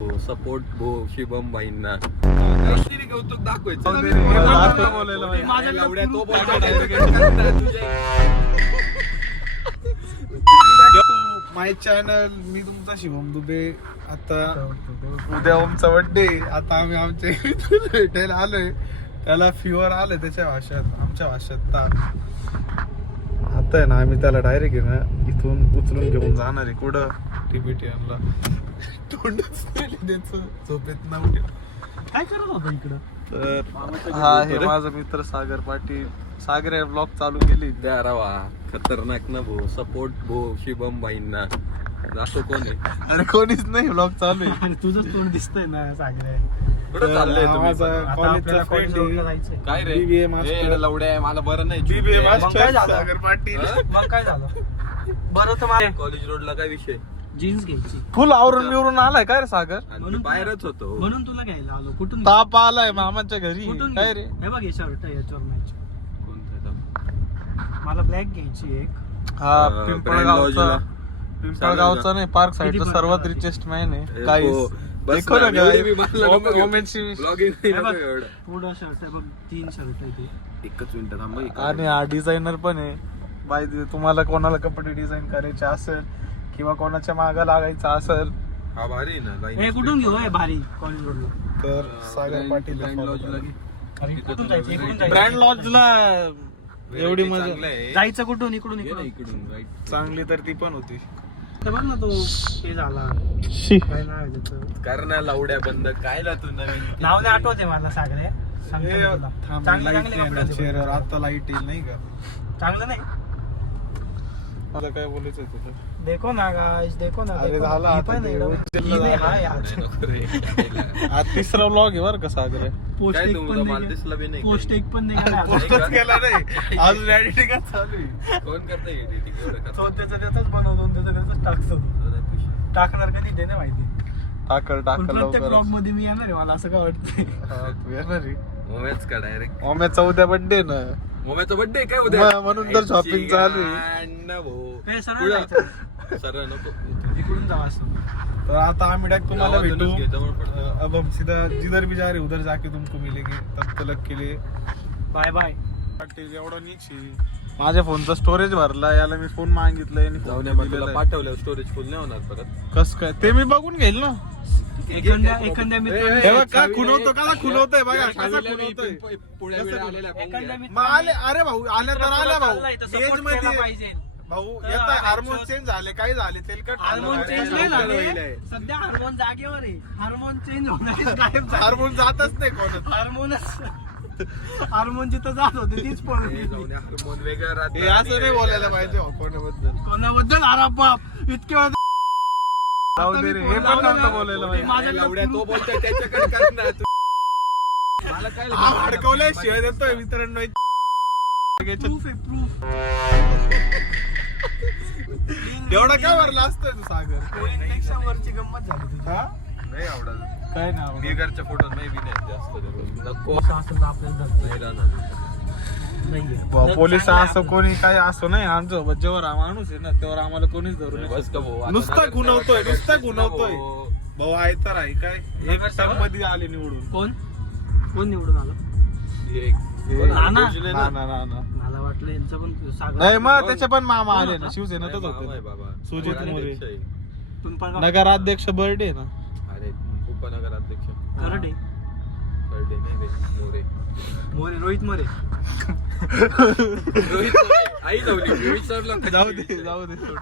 Support भो शिवम भाईंना कौतुक दाखवायचं माय चॅनल. मी तुमचा शिवम दुबे. आता उद्या आमचा बर्थडे. आता आम्ही आमच्या भेटायला आलोय. त्याला फिवर आलं त्याच्या भाषेत, आमच्या भाषेत आता आहे ना. आम्ही त्याला डायरेक्ट आहे ना इथून उचलून घेऊन जाणार आहे. कुठं? टिबेटियनला. तोंडच द्यायचं झोपेत ना उठे. काय करत होता इकडं? तर हा हे माझा मित्र सागर पाटील. सागर ब्लॉग चालू केली. त्या रवा खतरनाक ना भो सपोर्ट भो शिवम भाईंना. असं कोण आहे? अरे कोणीच नाही, ब्लॉग चालू आहे. आणि तुझंच तोंड दिसतंय ना सागर. कुठं चाललंय तुम्ही? माझा कॉलेजचा फ्रेंड आहे. जायचंय. काय रे BBA मास्टर. ए, लवड्या आहे, मला बरं नाही. BBA मग मास्टर काय झालं? सागर पाटील. मग काय झालं? बरं तर मला कॉलेज रोडला काय विषय? जीन्स घ्यायची फुल आवरून बिवरून आलाय काय रे सागर? आणि मी म्हणून बाहेरच होतो. म्हणून तुला घ्यायला आलो. कुठून ताप आलाय मामाच्या घरी. कुठून काय रे? हे बघ हे शर्ट याच्यावर मॅच. कोणतं? मला ब्लॅक घ्यायची एक. हा Brand पिंपळगावचा. Lodgeला. पिंपळगावचा नाही, पार्क साईडचा किती सर्वात पडला? रिचेस्ट मॅन आहे. हो, काय बस देखो ना, ना एवढी बी मला नको घेऊ. वोमेनची. Vlogging नाही हे नको बघ. एवढं. पुढं शर्ट आहे बघ. 3 शर्ट आहे ते. एकच मिनिट थांब एक. आणि हा डिझायनर पण आहे. बाय तुम्हाला कोणाला कपडे डिझाईन करायचे असेल किंवा कोणाच्या मागा लागायचं असेल हा भारी आहे ना line हे कुठून घेऊ हे भारी कॉलेज रोडला? तर सागर Brand- पाटील Brand Lodge ला घे. अरे कुठून जायचं? इकडून ब्रँड जायचं. लॉजला एवढी Variety मजा चांगलं आहे. जायचं कुठून? इकडून घे ना इकडून. इकडून right. चांगली तर ती पण होती. ते बघ ना तो हे झाला काय नाव आहे त्याचं? कर ना लावड्या बंद काय ला तू नवीन नाव नाही आठवते मला सागरे. सांगतो मी तुला. चांगले लाईट चांगले कपडे होते. चेहऱ्यावर आता लाईट येईल नाही का? चांगलं नाही. मला काय बोलायचं तुझं? देखो ना गाइस, देखो ना. अरे देखो ना. झाला ही आता पण ते एकदम- उचललं ही नाही, झालं. हा यार. नको रे. हा तिसरा व्लॉग आहे बरं का सागर. पोस्ट काय एक तुमचा पण माल नाही दिसला बी नाही पोस्ट काही. एक पण नाही केला. पोस्टच केला नाही अजून एडिटिंग चालू आहे. कोण करता एडिटिंग एवढं तो करता? त्याचं त्याच बनवतो आणि त्याचं त्याच टाकतो. टाकणार कधी ते नाही माहिती. टाकल पण टाकल प्रत्येक लवकर. ब्लॉग मध्ये मी येणार आहे. मला असं काय वाटतंय. तू येणार आहे. मोम्याच का डायरेक्ट ओम्याचा उद्या बर्थडे ना. मोम्याचा बर्थडे काय उद्या म्हणून तर shopping चालू आहे. हे सरळ जायचं. सरळ नको इकडून जाऊ असं. तर आता आम्ही डायरेक्ट तुम्हाला भेटू. गावातूनच घे, जवळ पडतं. अब हम सीधा जिधर भी जा रहे उधर जाके तुमको मिलेंगे. तब तक के लिए बाय बाय. एवढं नीची. माझ्या फोनचा स्टोरेज भरला. याला मी फोन मागितलाय आणि जाऊ फोन दे मग दिलेला तुला आहे. पाठवलं स्टोरेज फुल नाही होणार परत. कस काय ते मी बघून घेईल ना. एखाद्या हे मित्राने बघ का खुनवतो का खुनवतोय बघा कसा खुनवतोय. पुढे वेळ आलेला एखाद्या मग आले अरे भाऊ आल्या तर आल्या भाऊ. चाललाय तर एज support केला मध्ये पाहिजे. भाऊ येत हार्मोन चेंज झाले काय झाले तेलकट हार्मोन चेंज नाही झाले. सध्या हार्मोन जागेवर आहे. हार्मोन चेंज होणार गायब झाले. हार्मोन जातच नाही कोणत. हार्मोन जिथं जात होते तीच पळून गेली. हार्मोन वेगळं राहतं. हे असं नाही बोलायला पाहिजे हो कोणाबद्दल. कोणाबद्दल अरे बाप इतके वेळ जाऊ दे रे हे पण नव्हतं बोलायला पाहिजे. माझ्या लावड्या तो बोलतोय त्याच्याकडे कर ना तू. मला काय हा अडकवलंय शिवाय देतोय मित्रांनो. प्रूफ आहे प्रूफ. एवढा काय भरला असतोय तू सागर. पेक्षा वरची गंमत झाली तुझी. हा? नाही आवडत. काय नाव बिगरच्या फोटोत नाही बी नाही जास्त नको असं असेल तर आपल्याला धरतं. नाही राहणार. नाहीये. पोलिस चांगलं असं आहे कोणी काय असं नाही. आमचं जेव्हा माणूस आहे ना तेव्हा आम्हाला कोणीच धरून नाही बस शकत. का भाऊ, आता नुसता नगरसेवक गुणवतोय काय नुसता करशील ना गुणवतोय. भाऊ. भाऊ आहे तर आहे काय एक नगरसेवक? टर्म मध्ये आले निवडून. कोण कोण निवडून आलं? एक. हे- नाना. योजने ना. ना. मला वाटलं यांचं पण सागर. नाही मग त्याचे पण मामा कोण आले होता? ना शिवसेनेतच मामा आहे होते. बाबा. सुजित मोरे. नगराध्यक्ष आहे. पिंपळगाव. नगराध्यक्ष बर्थडे ना. अरे उपनगराध्यक्ष करडे. बर्थडे नाही रे मोरे. मोरे रोहित मोरे. रोहित मोरे. आई लावली मी विचारलं कधी जाऊ दे विचारलं. जाऊ दे सोड.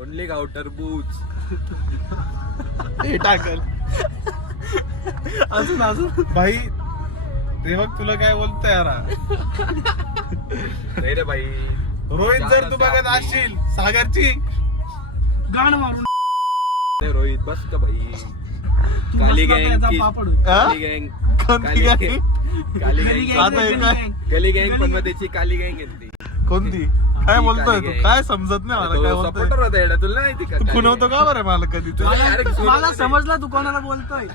ओनली गाव टरबूज. हे टाकल अजून अजून भाई ते बघ तुला काय बोलतोय यार. नाही रे भाई. रोहित जर तू बघत असशील सागरची गाण मारून नाही रोहित बस का भाई. तू काली बसला तर गँग याचा की- पापड. हा? काली गँग. कोणती काली गँग? काली गली गँग. गँग, आता हे गली काय? गँग. गली गँग पण मध्ये काली गँग आहे ती. कोणती काय बोलतोय तू काली काय समजत नाही मला काय बोलतोय. सपोर्टर होता येडा तुला नाही माहिती का तू काली खुनवतो गँग? का बरं मला कधी तू मला- अरे, मला सुरत समजलं तू कोणाला बोलतोय.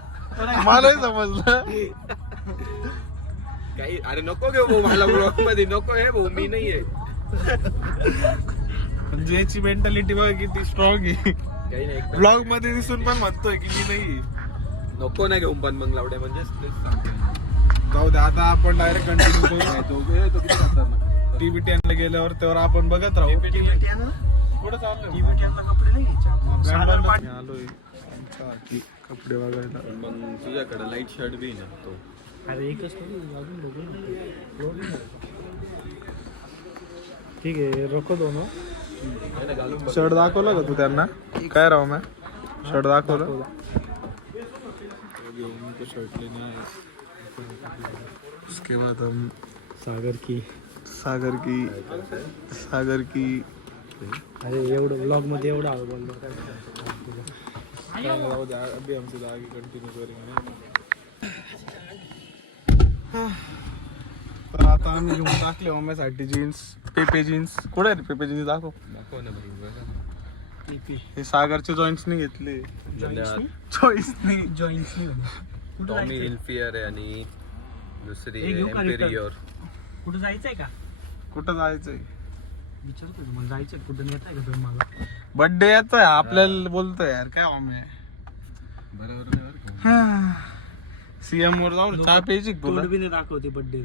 मलाही समजलं. काही अरे नको घेऊ भाऊ मला ब्लॉग मध्ये नको हे भाऊ मी नाहीये. म्हणजे याची मेंटॅलिटी बघ किती स्ट्रॉंग आहे. काही नाही एकदम ब्लॉग मध्ये दिसून पण म्हणतोय की मी नाही. नको नाही घेऊन पण मग लावड्या म्हणजे जाऊ दे आता आपण डायरेक्ट कंटिन्यू करू. तो किती खतरनाक. टीबीटीएन ला गेल्यावर तेव्हा आपण बघत राहू. कुठे चाललोय? कपडे नाही घ्यायचे ब्रँडला मी आलोय आमच्या हाती कपडे बघायला. मग तुझ्याकडे लाईट शर्ट बी ना तो. अरे एकच अजून बघू. ठीक आहे रखो दोनों. शर्ट दाखवलं का तू त्यांना? काय राव मॅ शर्ट दाखवलं? शर्ट लेने आए. उसके बाद हम सागर की अरे एवढं ब्लॉग मध्ये एवढं आलं बोललो अभी हमसे आगे कंटिन्यू करेंगे. तर आता आम्ही घेऊन टाकले ओम्यासाठी जीन्स. पेपे जीन्स कुठे आहे रे? पेपे जीन्स दाखव. नको ना भाई बघा. हे सागरचे जॉईंट्सनी घेतले. चॉईसनी टॉमी हिलफियर आहे आणि दुसरी हे घेऊ का एम्पेरियर. कुठं जायचंय का? कुठं जायचंय? विचारतो मला जायचंय कुठं नेताय का तुम्ही मला? बर्थडे याचा आहे आपल्याला बोलतोय यार काय ओम्या. सीएम वर जाऊ चहा प्यायची तुला? तोंड बी नाही दाखवते बर्थडे.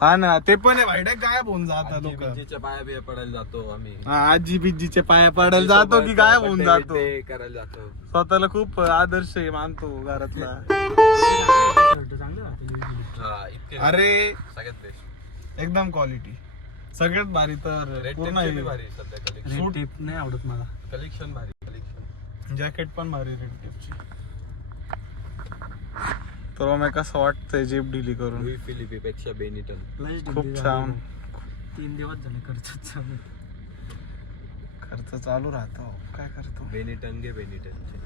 हा ना ते पण आहे भाईडे गायब होऊन जातात लोक. आजीच्या पाया बिया पडायला जातो आम्ही. आजी बिजीचे पाया पडायला जातो की गायब होऊन जातो. ते करायला जातो. स्वतःला खूप आदर्श आहे मानतो घरातला. चांगलं राहते. हा इतके अरे सगळ्यात बेस्ट. एकदम क्वालिटी सगळ्यात भारी तर रेड पूर्ण टेपचे बी भारी सध्या कलेक्शन. रेड टेप नाही आवडत मला. कलेक्शन भारी कलेक्शन. जॅकेट पण भारी रेड टेपची. तर मग कसं वाटतंय जीप डिली करून? लुई फिलिपी पेक्षा बेनिटन. खूप छान. 3 दिवस झाले खर्च चालू. खर्च चालू राहतो काय करतो. बेनिटन घे बेनिटनचे.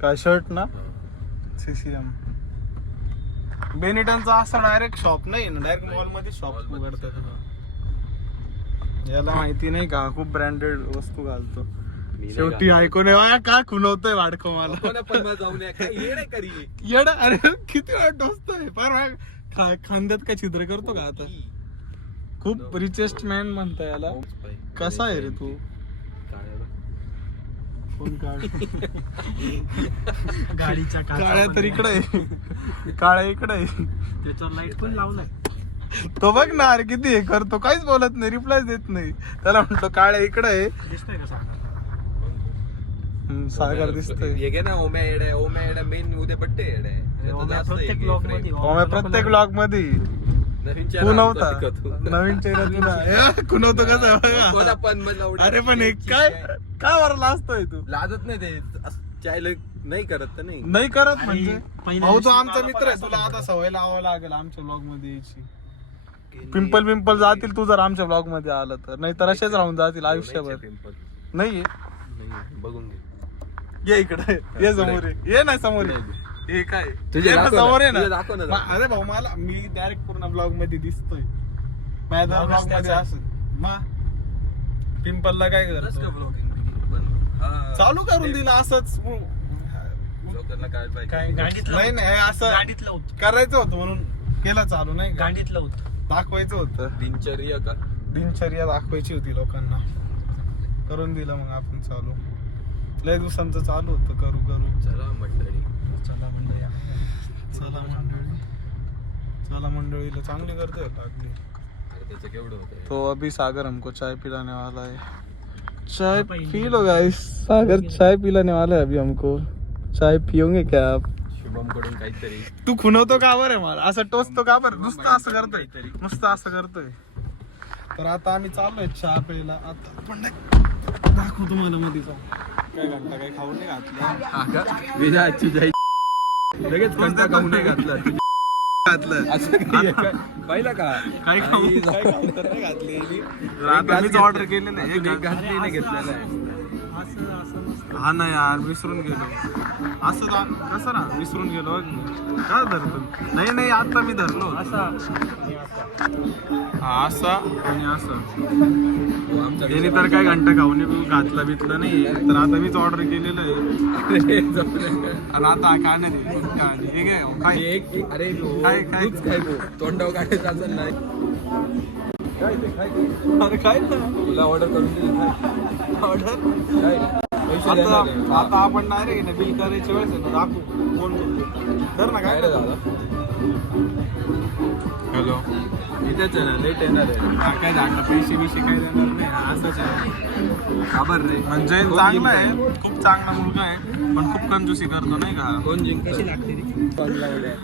काय शर्ट ना सीसीएम बेनिटनचा असं डायरेक्ट शॉप नाही ना. डायरेक्ट मॉल मध्ये शॉप उघडतात. याला माहिती नाही का खूप ब्रँडेड वस्तू घालतो. शेवटी ऐकून का खुनवतोय वाडको मला. पण मला जाऊन या काय ये नाही करी. येड अरे किती वाट टोचतोय पर खांद्यात काय छिद्र करतो का आता. खूप रिचेस्ट मॅन म्हणता याला. कसा आहे रे तू? फोन काढ. गाडीच्या काळ्या तर इकडे आहे. काळ्या इकडे आहे. त्याच्यावर लाईट पण लावलाय. तो बघ ना अरे किती हे करतो काहीच बोलत नाही रिप्लाय देत नाही. त्याला म्हणतो काळ्या इकडे आहे. दिसतोय का सागर? सागर दिसतोय. हे घे ना ओम्या एड मेन उद्या पट्टे एड आहे. प्रत्येक ब्लॉग मध्ये प्रत्येक ब्लॉग मध्ये नवीन खुनवता. नवीन चेहरा तुला खुनवतो कसं बघा. पण अरे पण हे काय काय वर लाजतोय तू? लाजत नाही ते चायला नाही करत तर नाही. नाही करत म्हणजे पहिल्या भाऊ तो दिवशी आमचा मला मित्र पण आहे. तुला असं आता सवय लावावं लागेल आमच्या ब्लॉग मध्ये यायची. पिंपल जातील तू जर आमच्या ब्लॉग मध्ये आलं तर. नाही तर असेच राहून जातील आयुष्यभर. पिंपल नाहीये नाही बघून घे. ये इकडे ये समोर ये. ये नाही समोर ये. हे काय तुझे ये ना दाखव ना, समोर आहे तुझे ना. दाखव ना. अरे भाऊ मला मी डायरेक्ट पूर्ण ब्लॉग मध्ये दिसतोय. माझ्या Vlog ब्लॉग मध्ये त्याचा. असं मग पिंपलला काय बस का करतो? vlogging? पण हा, चालू करून ते दिलं असंच. लोकांना काय काय पाहिजे. गाडीत नाही नाही असं गाडीतलं होत. करायचं होतं म्हणून केलं चालू नाही का? गाडीतलं होत. दाखवायचं होतं. दिनचर्या का दिनचर्या दाखवायची होती लोकांना. करून दिलं मग आपण चालू. लय दिवसांचं चालू होतं करू. चला मंडळी. चला म्हणलं या. चला मंडळीला चांगली करतोय लागली. अरे त्याचं केवढं होतं. तो अभी सागर हमको चाय पिलाने वाला है. चाय पी लो गाइस. सागर चाय पिलाने वाला है अभी हमको. चाय पियोगे क्या आप? शुभम कडून काहीतरी. तू खुनवतो का बरं मला? असं टोचतो का बरं? नुसतं असं करतोय. नुसतं असं करतोय. तर आता आम्ही चाललोय चहा प्यायला. आता आपण दाखवू तुम्हाला मधीचा काय घंटा काय खाऊ नाही घातलं. विना आजची जाई लगेच कंटा खाऊ नाही घातला. घातलं असं काही आहे का? पाहिलं का काय खाऊ तर नाही घातली. आता मीच ऑर्डर केलेलं आहे. एक घातली नाही घेतलेला आहे. हा ना यार विसरून गेलो. असं कसं ना विसरून गेलो. काय धरतो? नाही आता मी धरलो. हा असा आणि असं. तो आमचा त्याने तर काय घंटा खाऊन घातलं बितलं नाही. तर आता मीच ऑर्डर केलेलं आहे. आणि आता काय नाही हे काय एक अरे काय? तूच काय गो तोंडावर काढायचं असेल नाही. अरे काय ना तुला ऑर्डर करून दिली ऑर्डर काय आता आपण डायरेक्ट बिल करायच्या वेळेस आहे ना दाखवू कोण बोलतो तर ना काय झालं हॅलो इथेच आहे ना लेट येणार आहे काय झालं पैसे बिशे काय देणार नाही असंच आहे खबर रे म्हणजे चांगला आहे खूप चांगला मुलगा आहे पण खूप कंजूसी करतो नाही का कोण जिंकतो कशी लागते ती कोण लावले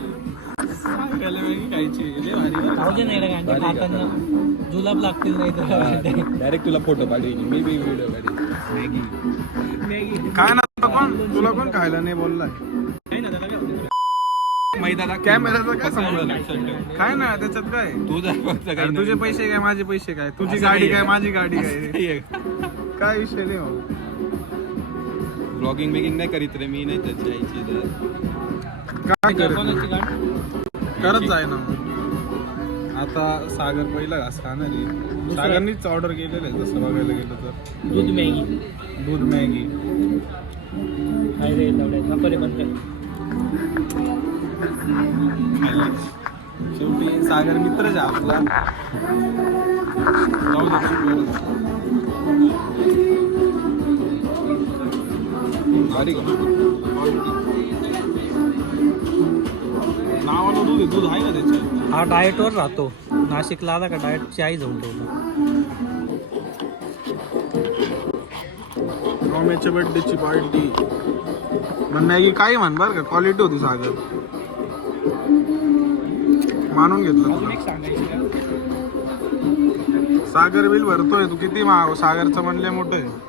सांगायला वेगळी खायची लय भारी बरं. भाऊजी नाही रे गांडी खाताना जुलाब लागतील नाही तर डायरेक्ट तुला फोटो पाठवली मी बी व्हिडिओ काढी मॅगी काय ना तुला कोण खायला नाही बोललाय काही ना त्याला काय होतं? मैदाना कॅमेराचं काय समजलं काय ना त्याच्यात काय तू जा फक्त अरे काही तुझे पैसे काय माझे पैसे काय तुझी असं गाडी नाही काय आहे. माझी गाडी काय नाही काय विषय नाही हो. ब्लॉगिंग बिगिंग नाही करीत रे मी नाही त्याची आईची काय करत कोणाची गाडी? करत जाय ना आता सागर पहिला घास खाणार आहे सागरनीच ऑर्डर केलेलं आहे तसं बघायला गेलं तर दूध मॅगी दूध मॅगी काय रे लावलाय नको रे बंद कर. शेवटी सागर मित्रच आहे आपला जाऊ दे, शिकवलं. भारी का नावाला दूध आहे, दूध आहे ना त्याच्यात हा डाएटवर राहतो नाशिकला आला का डाएटची आई जाऊन ठेवला रॉमेच्या बर्थडेची पार्टी मग मॅगी काही म्हण बरं का क्वालिटी होती सागर मानून घेतलं तुला. सागर बिल भरतोय तू किती सागरचं म्हणले मोठं आहे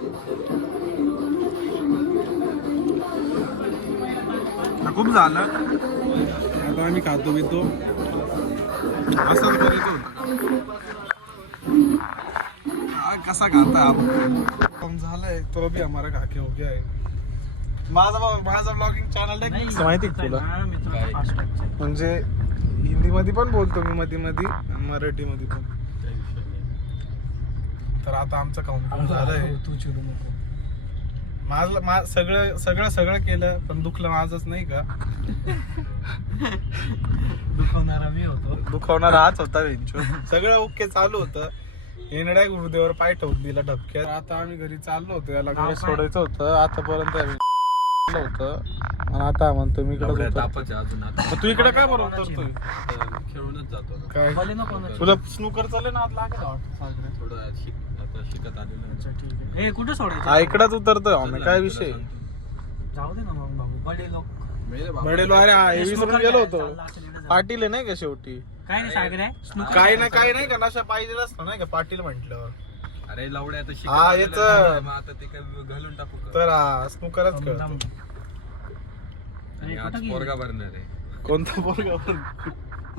हा, खूप झालं आता आम्ही खातो पितो असंच करायचं होतं हा, कसा खाता आपण झालाय तो भी हमारा खाके हो गया है माझा ब्लॉगिंग चॅनल आहे माहिती का तुला म्हणजे हिंदीमध्ये पण बोलतो मी मध्ये मध्ये मराठीमध्ये पण तर आता आमचं काउंट झालंय तू चिडू नको सगळं सगळं सगळं केलं पण दुखलं माझंच नाही का दुखवणारा मी होतो दुखवणार हाच होता वेंचू सगळं ओके चालू होतं येणड्या गुरुदेवावर पाय ठोक दिला धपक्यात आता आम्ही घरी चाललो होतो याला घरी सोडायचं होतं आतापर्यंत होतं आणि आता म्हणतो मी इकडे तापच आहे अजून आता तू इकडे काय बरोबर करतोय खेळूनच जातो आता. काय बोले नको ना. तुला स्नूकर चालेल ना आज लागेल वाटतं. थोडं आता शिकत आलेलं आहे. ठीक आहे. ए कुठं सोडायचं हा इकडेच उतरतोय आम्ही काय विषय जाऊ दे ना मग बाबू बडे लोक मेरे बाबा. बडेलो अरे हा हे विसरून गेलो होतो चालला असेल इकडे जा. पाटील आहे नाही का शेवटी काय नाही सागर आहे स्नूकर काही ना काही नाही का नशा पाहिजे असतं नाही का पाटील म्हटल्यावर अरे लावडे आता शिकत हा, आलेलं याचं- आहे. मग आता ते काय घालून टाकू का? तर हा स्नूकरच खेळतो आणि आज पोरगा भरणार आहे कोणता पोरगा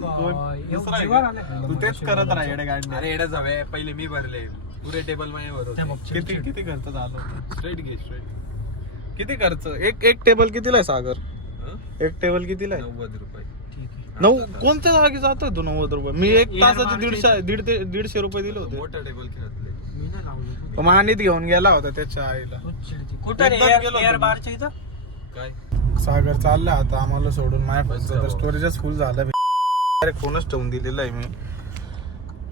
दुसरा आहे जीवावर का? आलंय. तू तेच करत राहा येडे गाडी अरे एवढं जावे पहिले मी भरले पुरे टेबल माझ्यावर ते बघ, होते किती किती खर्च झाला होता स्ट्रेट घे स्ट्रेट किती खर्च एक टेबल कितीला आहे सागर एक टेबल कितीला आहे 90 रुपये ठीक आहे. नऊ कोणत्या जागी जातोय तू 90 रुपये मी एक तासाचे 150 रुपये दिले होते मोठा टेबल खेळतले मी नाही लावली तू मानीत घेऊन गेला होता त्याच्या आईला तूच चिडती. कुठं रे एकदाच गेलो एअर होतो बारच्या इथं काय सागर चालला आता आम्हाला सोडून माझ्या फोनचं स्टोरेजच फुल झालं डायरेक्ट फोनच ठेवून दिलेला आहे मी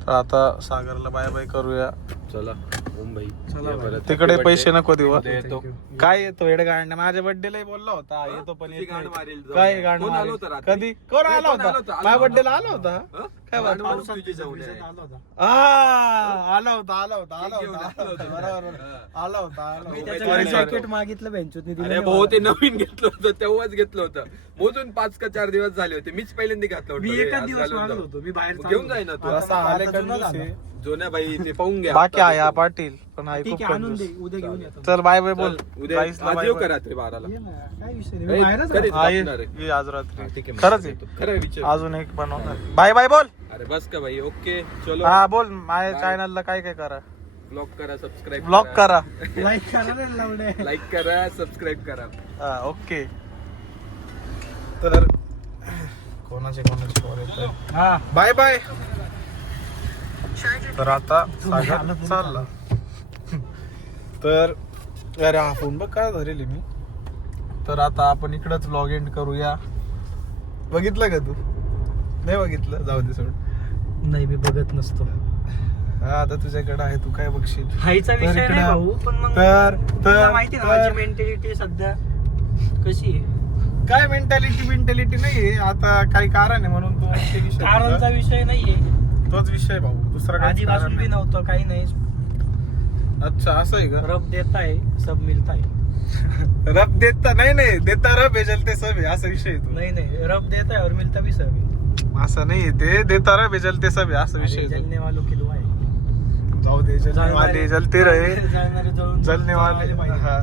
तर आता सागरला बाय बाय करूया चला मुंबई चला ये बाई. परत. तिकडे Happy पैसे birthday. नको देऊ उद्या येतो काय येतो येड गांड माझ्या बर्थडेला बोलला होता येतो पण किती येत गांड नाही. मारील जाऊन. काय गांड कोण मारील? आलं होतं रात्री? कधी कोण आला कोण आलं होता होतं? माझ्या बर्थडेला आला होता हं? काय गांड बात? मारून तुझी जाऊन आहे. आलो होता. आला होता आला होता आला घेऊन होता आलो होतो. बरोबर हा. आला होता आला मी होता. त्याच्याकडे Sorry, sorry. जॅकेट मागितलं बेंचूतनी दिलं अरे नाही भाऊ मला. ते नवीन घेतलं होतं तेव्हाच घेतलं होतं मोजून 5 का 4 दिवस झाले होते मीच पहिल्यांदा घातलं होतं मी हे, एकाच आज दिवस घालून मागत जाऊ. होतो मी बाहेर मग चाललो घेऊन जाई ना तू होतो. असा आता आले जुना कंजूस झाला. आहे. जोन्या बाई ते पाहून घ्या बाकी आहे हा पाटील पण आहे ठीक खूप आहे आणून दे कंजूस. उद्या घेऊन येतो चल बाय बाय बोल चल, उद्या Guys ला आज bye येऊ bye. का रात्री 12ला ये ना, काय विषय नाही. ए, मी बाहेरच कधी? राहतो. हा, ये कापणार आहे. ये आज हा, रात्री ठीक आहे, खरंच येतो. आहे खरं आहे, विचार अजून एक बनवणार बाय बाय बोल अरे बस का भाई ओके चलो हा बोल माझ्या Bye. चॅनलला काय काय करा ब्लॉग करा सबस्क्राईब ब्लॉक करा लाईक करा रे लावडे. लाईक करा सबस्क्राईब करा हा ओके तर कोणाचे कॉल येत हा बाय बाय तर आता सागर चालला तर अरे हा फोन बघ काय धरेल मी तर आता आपण इकडंच लॉग इन करूया बघितलं का तू नाही बघितलं जाऊ दे सोड नाही मी बघत नसतो हा आता तुझ्याकडे आहे, तू काय बघशील. हायचा तर विषय नाही इकडं- भाऊ, पण मग तर तुला माहिती ना माझी तर मेंटॅलिटी सध्या कशी आहे. काय मेंटॅलिटी नाहीये आता, काही कारण आहे म्हणून तो ते विषय कारणचा तुझा. विषय नाहीये, तोच विषय भाऊ, दुसरा काही आधीपासून कारण बी नाही. नव्हतं, काही नाही. अच्छा असं आहे का. रब देता है सब मिलता है. रब देता नाही देता रब हे जलते सब आहे, असा विषय आहे तो. नहीं नहीं, रब देता है और मिलता भी सब है. असं नाही ते देता रब हे जलते सब आहे, असा विषय अरे, आहे तो. जलने वालों की दुआ है. जाऊ दे, जलने वाले जलते रहे, जळणारे जळून जलने वाले पाहिजे. हा